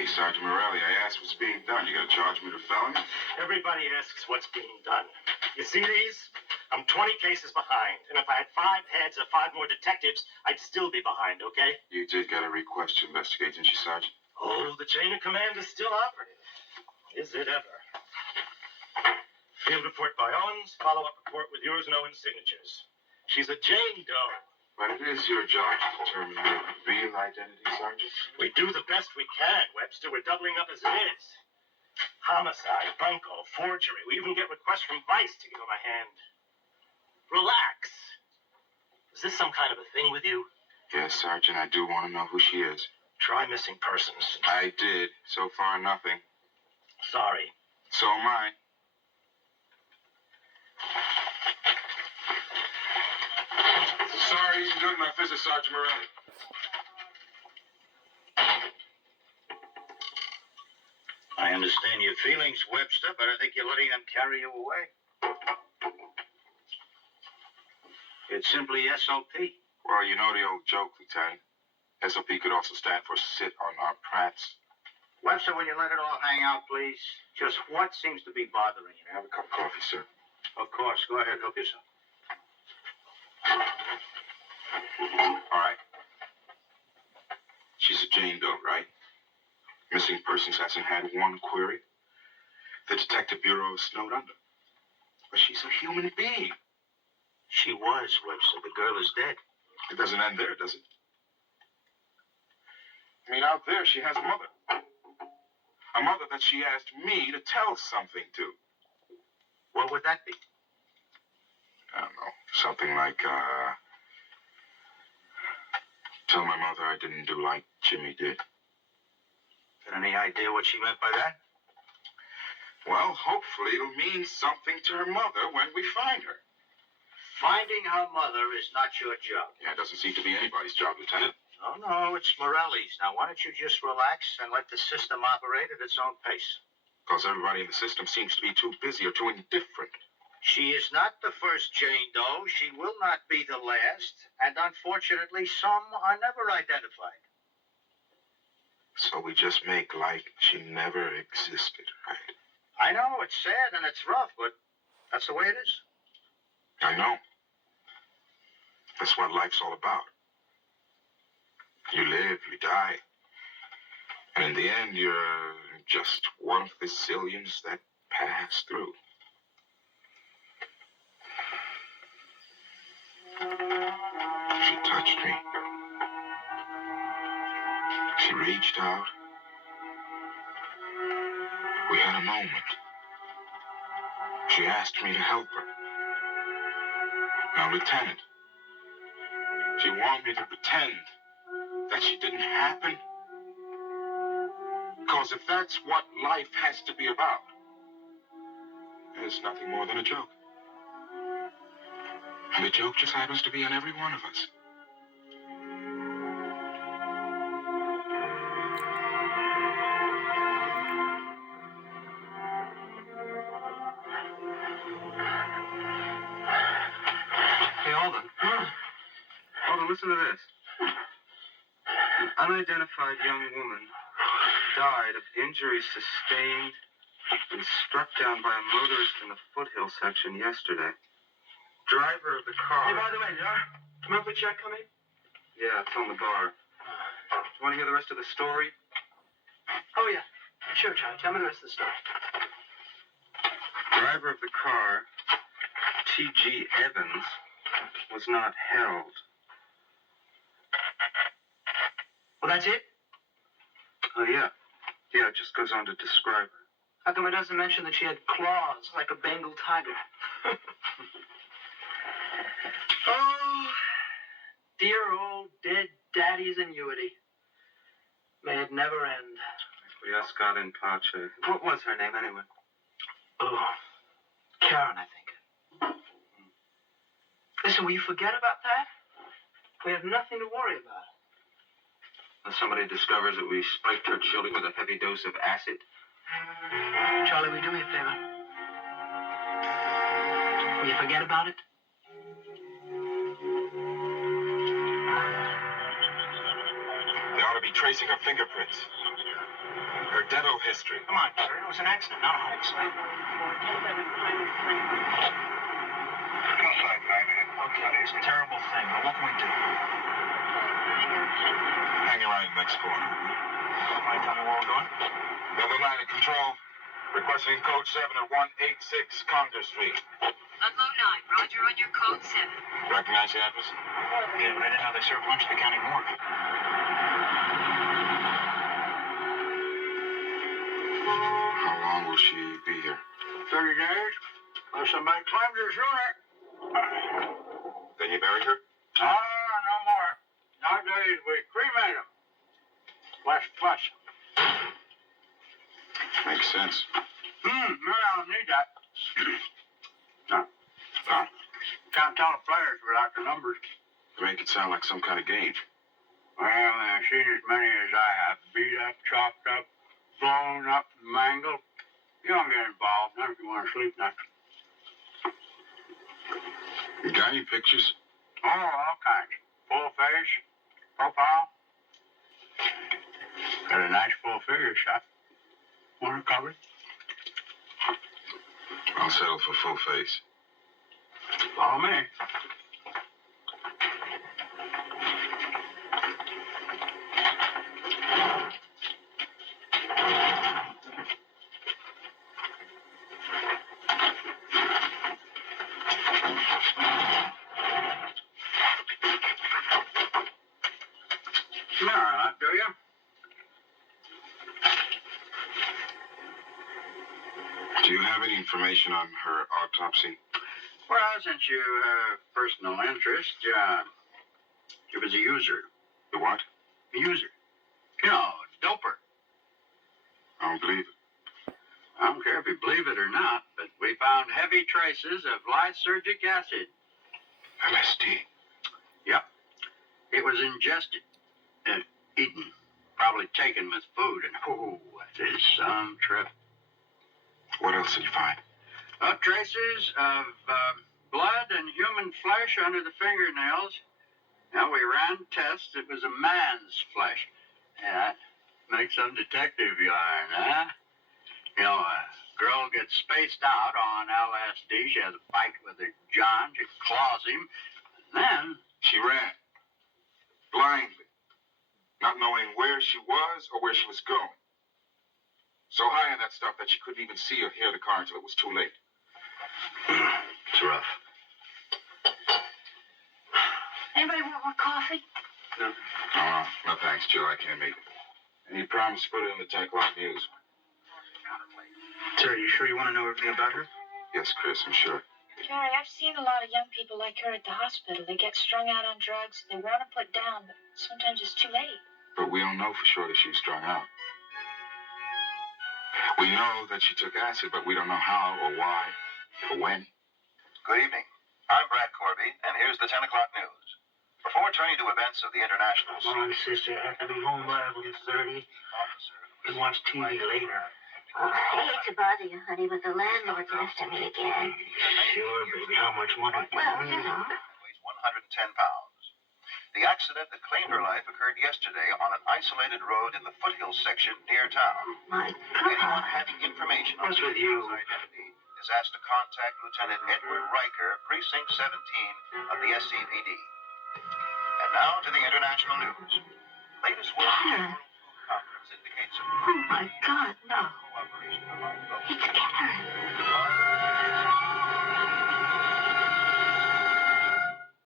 Hey, Sergeant Morelli, I asked what's being done. You gonna charge me with felony? Everybody asks what's being done. You see these? I'm 20 cases behind. And if I had 5 heads or 5 more detectives, I'd still be behind, okay? You did get a request to investigate, didn't you, Sergeant? Oh, the chain of command is still operative. Is it ever? Field report by Owens, follow-up report with yours and Owens' signatures. She's a Jane Doe. But it is your job to determine her real identity, Sergeant. We do the best we can, Webster. We're doubling up as it is. Homicide, bunco, forgery. We even get requests from Vice to give them a hand. Relax. Is this some kind of a thing with you? Yes, Sergeant, I do want to know who she is. Try missing persons. I did. So far, nothing. Sorry. So am I. Sorry, isn't good enough, is it, Sergeant Morelli? I understand your feelings, Webster, but I think you're letting them carry you away. It's simply SOP. Well, you know the old joke, Lieutenant. SOP could also stand for sit on our prats. Webster, will you let it all hang out, please? Just what seems to be bothering you? Have a cup of coffee, sir. Of course. Go ahead, help yourself. All right. She's a Jane Doe, right? Missing persons hasn't had one query. The Detective Bureau is snowed under. But she's a human being. She was, Webster. The girl is dead. It doesn't end there, does it? I mean, out there, she has a mother. A mother that she asked me to tell something to. What would that be? I don't know. Something like, tell my mother I didn't do like Jimmy did. Got any idea what she meant by that? Well, hopefully it'll mean something to her mother when we find her. Finding her mother is not your job. Yeah, it doesn't seem to be anybody's job, Lieutenant. No, it's Morelli's. Now, why don't you just relax and let the system operate at its own pace? Because everybody in the system seems to be too busy or too indifferent. She is not the first Jane Doe. She will not be the last. And unfortunately, some are never identified. So we just make like she never existed, right? I know, it's sad and it's rough, but that's the way it is. I know. That's what life's all about. You live, you die. And in the end, you're just one of the zillions that pass through. She touched me. She reached out. We had a moment. She asked me to help her. Now, Lieutenant, do you want me to pretend that she didn't happen? Because if that's what life has to be about, it's nothing more than a joke. And the joke just happens to be on every one of us. Hey, Alden. Alden, listen to this. An unidentified young woman died of injuries sustained and struck down by a motorist in the foothill section yesterday. Driver of the car... Hey, by the way, monthly check coming? Yeah, it's on the bar. Do you want to hear the rest of the story? Oh, yeah. Sure, Charlie. Tell me the rest of the story. Driver of the car, T.G. Evans, was not held. Well, that's it? Oh, yeah. Yeah, it just goes on to describe her. How come it doesn't mention that she had claws like a Bengal tiger? Oh, dear old dead daddy's annuity. May it never end. Scott in Pache. What was her name, anyway? Oh, Karen, I think. Listen, will you forget about that? We have nothing to worry about. When somebody discovers that we spiked her chili with a heavy dose of acid. Charlie, will you do me a favor? Will you forget about it? They ought to be be tracing her fingerprints, her dental history. Come on, sir. It was an accident, not a homicide. Okay, it's a terrible thing, but what can we do? Hang around in the next corner. Mind telling me where we're going? Level 9 in control. Requesting code 7 at 186 Conger Street. Ludlow 9, roger on your code 7. Recognize the address? Yeah, but I didn't know they served lunch at the county morgue. How long will she be here? 30 days. Well, somebody claimed her sooner. Then you buried her? Oh, no more. Nowadays, we cremate them. Less fuss. Makes sense. No, I don't need that. No. Oh, Can't tell the players without the numbers. you make it sound like some kind of game. Well, I've seen as many as I have. Beat up, chopped up, blown up, mangled. You don't get involved, not if you want to sleep next. You got any pictures? Oh, all kinds. Full face, profile. Got a nice full figure shot. Want it covered? I'll settle for full face. Follow me. All right, do you? Do you have any information on her autopsy? Well, since you have personal interest, she was a user. The what? A user. You know, doper. I don't believe it. I don't care if you believe it or not, but we found heavy traces of lysergic acid. LSD. Yep. It was ingested and eaten. Probably taken with food, and that is some trip. What else did you find? Traces of blood and human flesh under the fingernails. Now, we ran tests. It was a man's flesh. Yeah, make some detective yarn, huh? You know, a girl gets spaced out on LSD. She has a fight with her John. She claws him. And then, She ran. Blindly. Not knowing where she was or where she was going. So high on that stuff that she couldn't even see or hear the car until it was too late. it's rough. Anybody want more coffee? No, no thanks, Joe. I can't make it. And you promised to put it in the 10 o'clock news. Sir, you sure you want to know everything about her? Yes, Chris, I'm sure. Jerry, I've seen a lot of young people like her at the hospital. They get strung out on drugs. They want to put down, but sometimes it's too late. But we don't know for sure that she was strung out. We know that she took acid, but we don't know how or why or when. Good evening. I'm Brad Corby, and here's the 10 o'clock news. Before turning to events of the international... Come on, sister. I have to be home by 11:30. Can watch TV later. Oh, I hate to bother you, honey, but the landlord's after me again. Sure, baby. How much money? Well, you know. weighs 110 pounds. The accident that claimed her life occurred yesterday on an isolated road in the foothills section near town. My Anyone God. having information on What's the with you? victim's identity is asked to contact Lieutenant Edward Riker, Precinct 17 of the SCPD. And now to the international news. Latest World Dad. Conference indicates a Oh, my God, no. cooperation